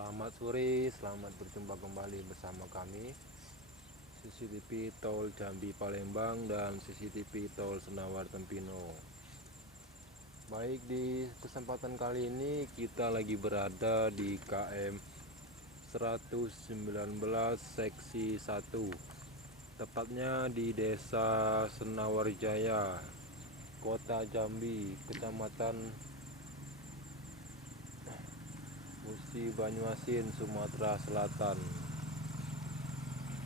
Selamat sore, selamat berjumpa kembali bersama kami CCTV Tol Jambi Palembang dan CCTV Tol Senawar Tempino. Baik, di kesempatan kali ini kita lagi berada di KM 119 seksi 1, tepatnya di Desa Senawarjaya, Kota Jambi, Kecamatan Musi Banyuasin, Sumatera Selatan.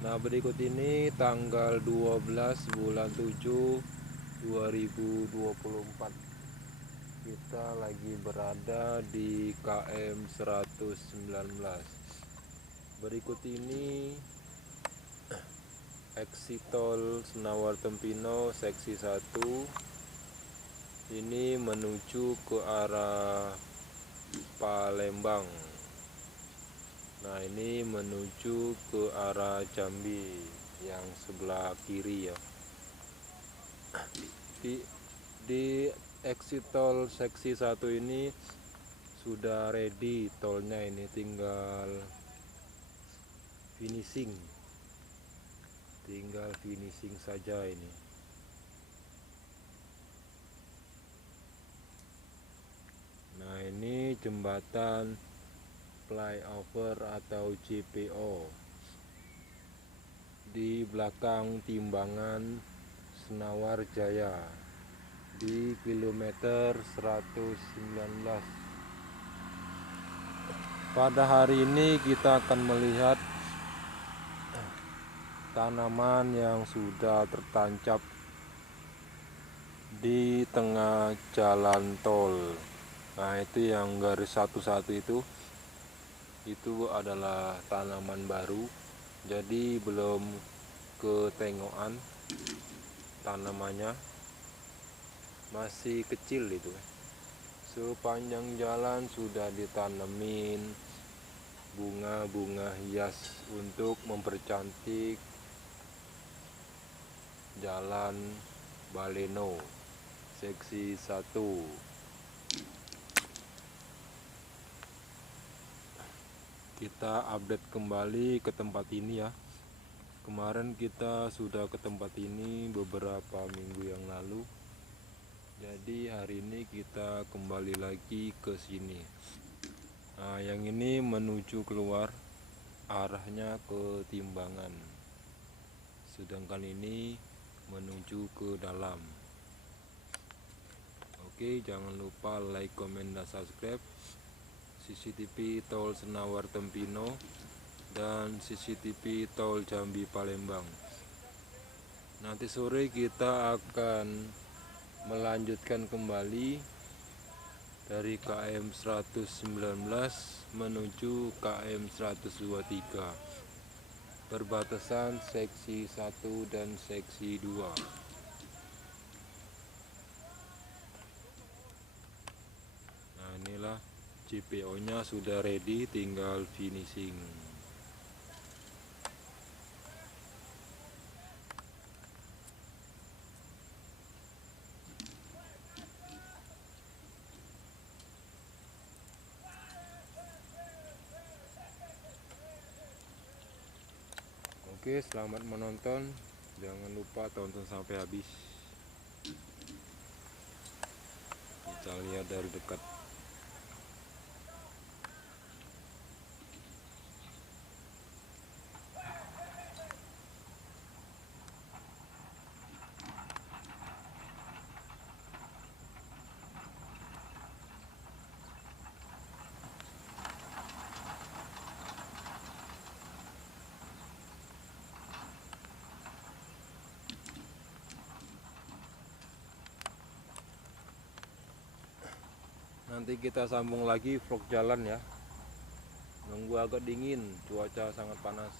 Nah, berikut ini tanggal 12 bulan 7 2024. Kita lagi berada di KM 119. Berikut ini exit tol Senawar Tempino seksi 1. Ini menuju ke arah Palembang. Nah, ini menuju ke arah Jambi yang sebelah kiri ya. Di exit tol seksi 1 ini sudah ready tolnya, ini tinggal finishing saja ini. Nah, ini jembatan flyover atau JPO di belakang timbangan Senawarjaya di kilometer 119. Pada hari ini kita akan melihat tanaman yang sudah tertancap di tengah jalan tol. Nah, itu yang garis satu-satu itu adalah tanaman baru, jadi belum ketengokan tanamannya, masih kecil itu. Sepanjang jalan sudah ditanemin bunga-bunga hias untuk mempercantik jalan Baleno seksi 1. Kita update kembali ke tempat ini ya. Kemarin kita sudah ke tempat ini beberapa minggu yang lalu. Jadi hari ini kita kembali lagi ke sini. Nah, yang ini menuju keluar, arahnya ke timbangan. Sedangkan ini menuju ke dalam. Oke, jangan lupa like, komen, dan subscribe CCTV Tol Senawar Tempino dan CCTV Tol Jambi Palembang. Nanti sore kita akan melanjutkan kembali dari KM 119 menuju KM 123, perbatasan seksi 1 dan seksi 2. Nah, inilah JPO nya sudah ready, tinggal finishing. Oke, selamat menonton, jangan lupa tonton sampai habis. Kita lihat dari dekat. Nanti kita sambung lagi vlog jalan ya. Nunggu agak dingin, cuaca sangat panas.